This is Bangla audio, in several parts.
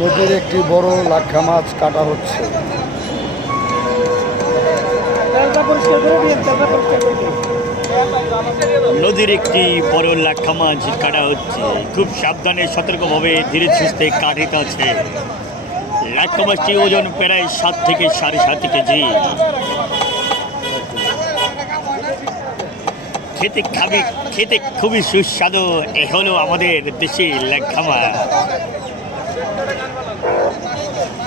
নদীর একটি বড় লাক্ষা মাছ কাটা হচ্ছে। নদীর একটি বড় লাক্ষা মাছ কাটা হচ্ছে, খুব সাবধানে সতর্কভাবে ধীরে সুস্থে কাটিতে আছে। লাক্ষা মাছটি ওজন প্রায় 7 থেকে 7.5 কেজি। খেতে খুবই সুস্বাদু। এ হলো আমাদের দেশি লাক্ষা মাছ।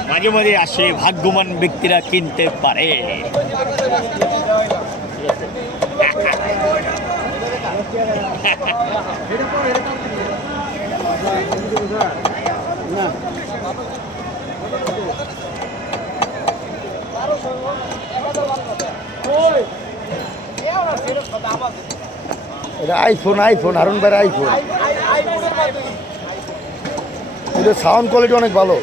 মাঝে মাঝে আসে ভাগ্যবান ব্যক্তিরা কিনতে পারে। এটা আইফোন হারুন ভাইয়ের আইফোন। এটা সাউন্ড কোয়ালিটি অনেক ভালো।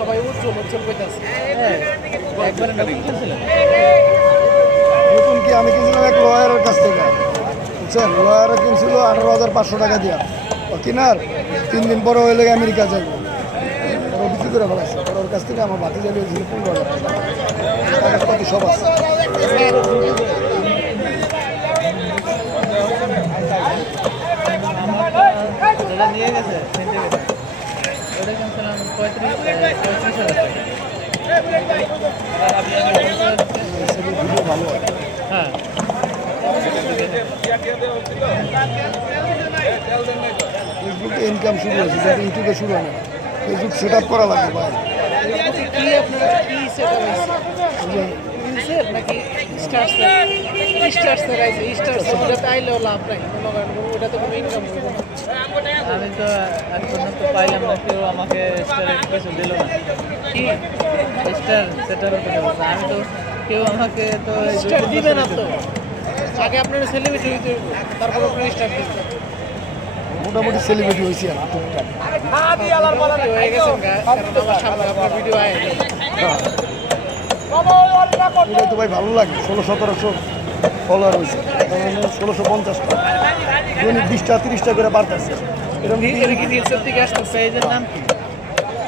সবাই উজ্জ্বল কইতাছে। নতুন কি আমি কিনছিলাম এক লয়ারের কাছ থেকে, বুঝছেন? লয়ারে কিনছিল 18,500 টাকা দিয়া। ও কিনার 3 দিন পরে হয়ে লেগে আমেরিকা যাইব, ওরা বিক্রি করে ফেলাইছে। ওর কাছ থেকে আমার বাতি জ্বালিয়ে দিয়েছিল 15,000 টাকা। কাগজপাতি সব আছে। নিয়ে গেছে ওটা কিনছিলাম 35,000 টাকা। ভালো হয়। হ্যাঁ, ফেসবুকে ইনকাম শুরু হয়েছে, যেটা ইউটিউবে শুরু হয় না। ফেসবুক সেট আপ করা লাগবে ভাই। কি আপনার কি সেট আপ হয়েছে? দিছে নাকি স্টার্সের আইছে স্টার্সের ওটাতে আইলেও লাভ নাই মনে করেন ওটাতে কোনো ইনকাম হবে না। আমি তো এক পর্যন্ত পাইলাম না, কেউ আমাকে স্টারের কিছু দিল না। কি স্টার সেটার উপরে বলছে, আমি তো কেউ আমাকে তো স্টার দিবে না তো। আগে আপনার সেলিব্রিটি হইতে হইব, তারপর আপনার স্টার দিবেন। মোটামুটি সেলিব্রিটি হয়েছি আর টুকটাক। মোটামুটি হয়ে গেছেন গা, কারণ আমার সামনে আপনার ভিডিও আয় এটাই তো ভাই ভালো লাগে। 1600-1700 ফলোয়ার হয়েছে, 1650টা, দৈনিক 20টা 30টা করে বাড়তেছে। এরকম এটা কি রিলসের থেকে আসতেছে? পেজের নাম কি?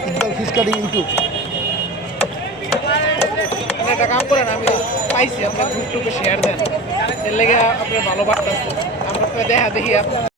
Iqbal fish cutting YouTube. আপনি একটা কাম করেন, আমি পাইছি আপনার গ্রুপটুকে শেয়ার দেন, এর লেগে আপনার ভালো বাড়তেছে। আমরা দেখা দেখি আপনার